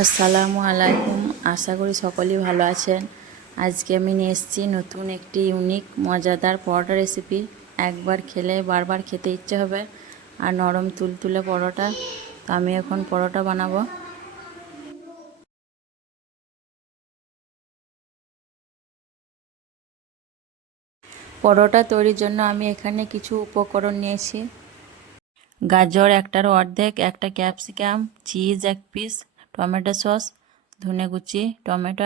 আসসালামু আলাইকুম। আশা করি সকলেই ভালো আছেন। আজকে আমি নিয়ে এসেছি নতুন একটি ইউনিক মজাদার পরোটা রেসিপি। একবার খেলে বারবার খেতে ইচ্ছে হবে। আর নরম তুলতুলে পরোটা। তো আমি এখন পরোটা বানাবো। পরোটা তৈরির জন্য আমি এখানে কিছু উপকরণ নিয়েছি। গাজর একটার অর্ধেক, একটা ক্যাপসিকাম, চিজ এক পিস, টমেটো সস, ধনে কুচি, টমেটো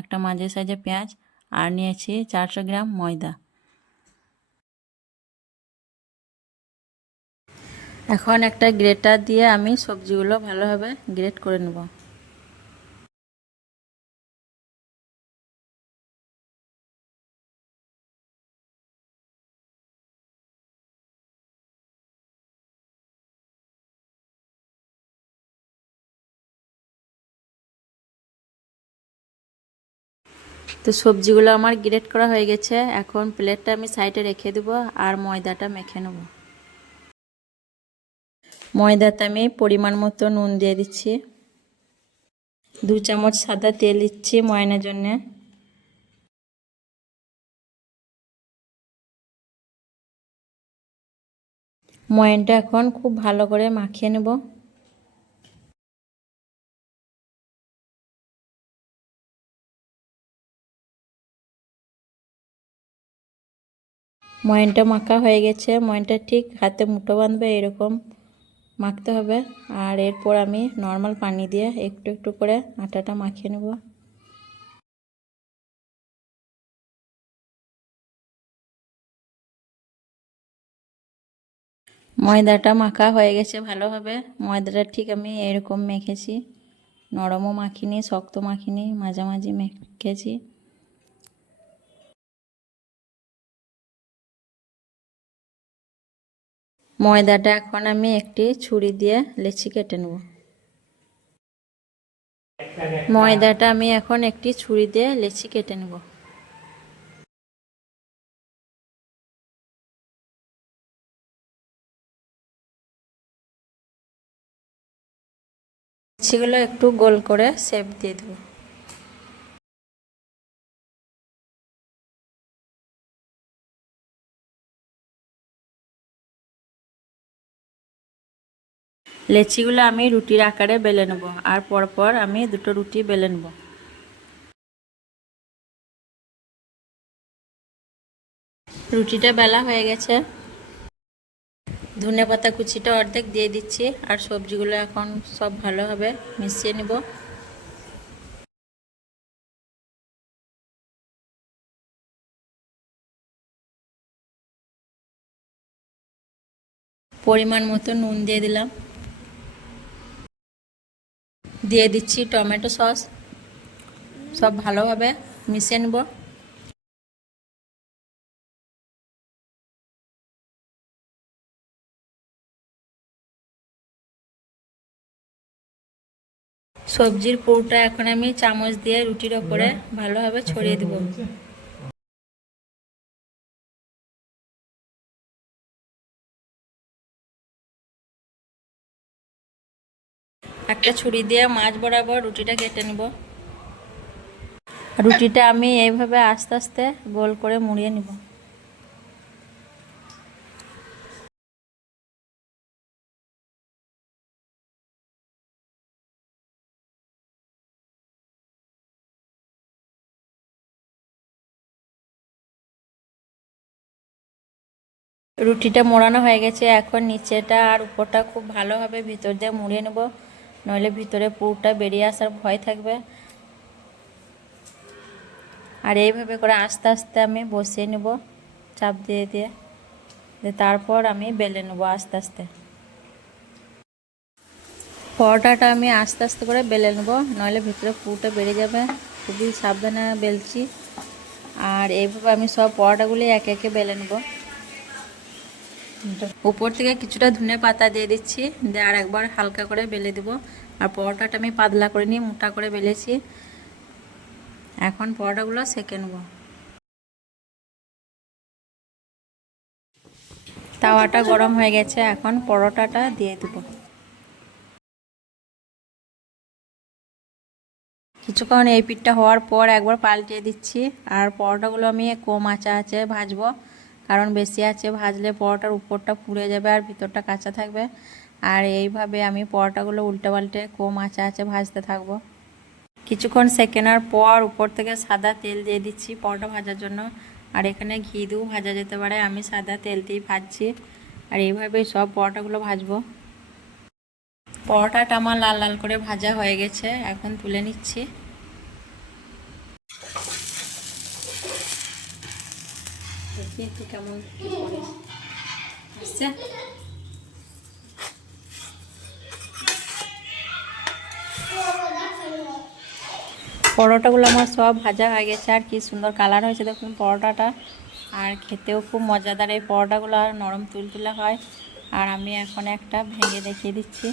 একটা মাঝারি সাইজের পেঁয়াজ, আর নিয়েছি 400 গ্রাম ময়দা। এখন একটা গ্রেটার দিয়ে আমি সবজিগুলো ভালোভাবে গ্রেট করে নেব। তো সবজিগুলো আমার গ্রেট করা হয়ে গেছে। এখন প্লেটটা আমি সাইডে রেখে দেব আর ময়দাটা মেখে নেব। ময়দাতে আমি পরিমাণ মতো নুন দিয়ে দিচ্ছি। 2 চামচ সাদা তেল দিচ্ছি ময়ানের জন্যে। ময়ানটা এখন খুব ভালো করে মাখিয়ে নেব। ময়ানটা মাখা হয়ে গেছে। ময়ানটা ঠিক হাতে মুঠো বাঁধবে এরকম মাখতে হবে। আর এরপর আমি নর্মাল পানি দিয়ে একটু একটু করে আটাটা মাখিয়ে নেব। ময়দাটা মাখা হয়ে গেছে ভালোভাবে। ময়দাটা ঠিক আমি এরকম মেখেছি, নরমও মাখিনি শক্ত মাখিনি, মাঝামাঝি মেখেছি। ময়দাটা এখন আমি একটি ছুরি দিয়ে লেচি কেটে নেব। ময়দাটা আমি এখন একটি ছুরি দিয়ে লেচি কেটে নেব। লেচিগুলো একটু গোল করে শেপ দিয়ে দেবো। লেচিগুলো আমি রুটির আকারে বেলে নেব আর পরপর আমি দুটো রুটি বেলে নেব। রুটিটা বেলা হয়ে গেছে। ধনেপাতা কুচিটা অর্ধেক দিয়ে দিচ্ছি আর সবজিগুলো এখন সব ভালোভাবে মিশিয়ে নেব। পরিমাণ মতো নুন দিয়ে দিলাম। দিয়ে দিচ্ছি টমেটো সস। সব ভালোভাবে মিশিয়ে নেব। সবজির পুরটা এখন আমি চামচ দিয়ে রুটির ওপরে ভালোভাবে ছড়িয়ে দেব। একটা ছুরি দিয়ে মাছ বরাবর রুটিটা কেটে নেব। রুটিটা আমি এইভাবে আস্তে আস্তে গোল করে মুড়িয়ে নেব। রুটিটা মোড়ানো হয়ে গেছে। এখন নিচেটা আর উপরটা খুব ভালোভাবে ভিতর দিয়ে মুড়িয়ে নেব, নইলে ভিতরে পুরটা বেরিয়ে আসার ভয় থাকবে। আর এইভাবে করে আস্তে আস্তে আমি বসিয়ে নেব চাপ দিয়ে দিয়ে। তারপর আমি বেলে নেব আস্তে আস্তে। পরোটাটা আমি আস্তে আস্তে করে বেলে নেব, নইলে ভিতরে পুরটা বেরিয়ে যাবে। খুবই সাবধানে বেলছি। আর এইভাবে আমি সব পরোটাগুলি একে একে বেলে নেব। উপর থেকে কিছুটা ধনে পাতা দিয়ে দিচ্ছি, দিয়ে আর একবার হালকা করে বেলে দেব। আর পরোটাটা আমি পাতলা করে নিয়ে মোটা করে বেলেছি। এখন পরোটাগুলো সেঁকে নেব। তাওয়াটা গরম হয়ে গেছে, এখন পরোটাটা দিয়ে দেব। কিছুক্ষণ এই পিঠটা হওয়ার পর একবার পাল্টিয়ে দিচ্ছি। আর পরোটাগুলো আমি কম আছে ভাজবো, কারণ বেশি আছে ভাজলে পরোটার উপরটা পুড়ে যাবে আর ভিতরটা কাঁচা থাকবে। আর এইভাবে আমি পরোটাগুলো উল্টে পাল্টে কম আছে ভাজতে থাকবো। কিছুক্ষণ সেকেন্ডের পর উপর থেকে সাদা তেল দিয়ে দিচ্ছি পরোটা ভাজার জন্য। আর এখানে ঘি দিয়েও ভাজা যেতে পারে, আমি সাদা তেল দিয়েই ভাজছি। আর এইভাবে সব পরোটাগুলো ভাজবো। পরোটাটা আমার লাল লাল করে ভাজা হয়ে গেছে, এখন তুলে নিচ্ছি। দেখি একটু কেমন আসছে। পরোটাগুলো আমার সব ভাজা হয়ে গেছে, আর কি সুন্দর কালার হয়েছে দেখুন পরোটাটা। আর খেতেও খুব মজাদার এই পরোটাগুলো, আর নরম তুলতুলে হয়। আর আমি এখন একটা ভেঙে দেখিয়ে দিচ্ছি।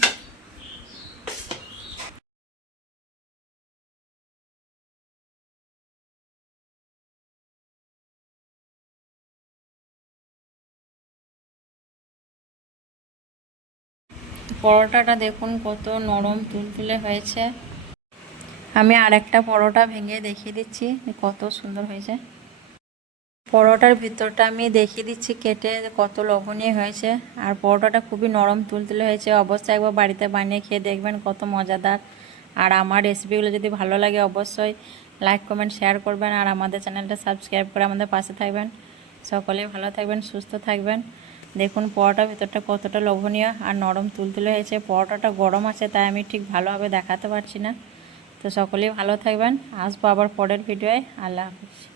পরোটাটা দেখুন কত নরম তুলতুলে হয়েছে। আমি আরেকটা পরোটা ভেঙে দেখিয়ে দিচ্ছি কত সুন্দর হয়েছে। পরোটার ভিতরটা আমি দেখিয়ে দিচ্ছি কেটে কত লোভনীয় হয়েছে। আর পরোটাটা খুবই নরম তুলতুলে হয়েছে। অবশ্যই একবার বাড়িতে বানিয়ে খেয়ে দেখবেন কত মজাদার। আর আমার রেসিপিগুলো যদি ভালো লাগে অবশ্যই লাইক কমেন্ট শেয়ার করবেন, আর আমাদের চ্যানেলটা সাবস্ক্রাইব করে আমাদের পাশে থাকবেন। সকলেই ভালো থাকবেন, সুস্থ থাকবেন। দেখুন পরোটার ভিতরটা কতটা লোভনীয় আর নরম তুলতুলে হয়েছে। পরোটাটা গরম আছে তাই আমি ঠিক ভালোভাবে দেখাতে পারছি না। তো সকলেই ভালো থাকবেন, আসবো আবার পরের ভিডিওয়। আল্লাহ হাফিজ।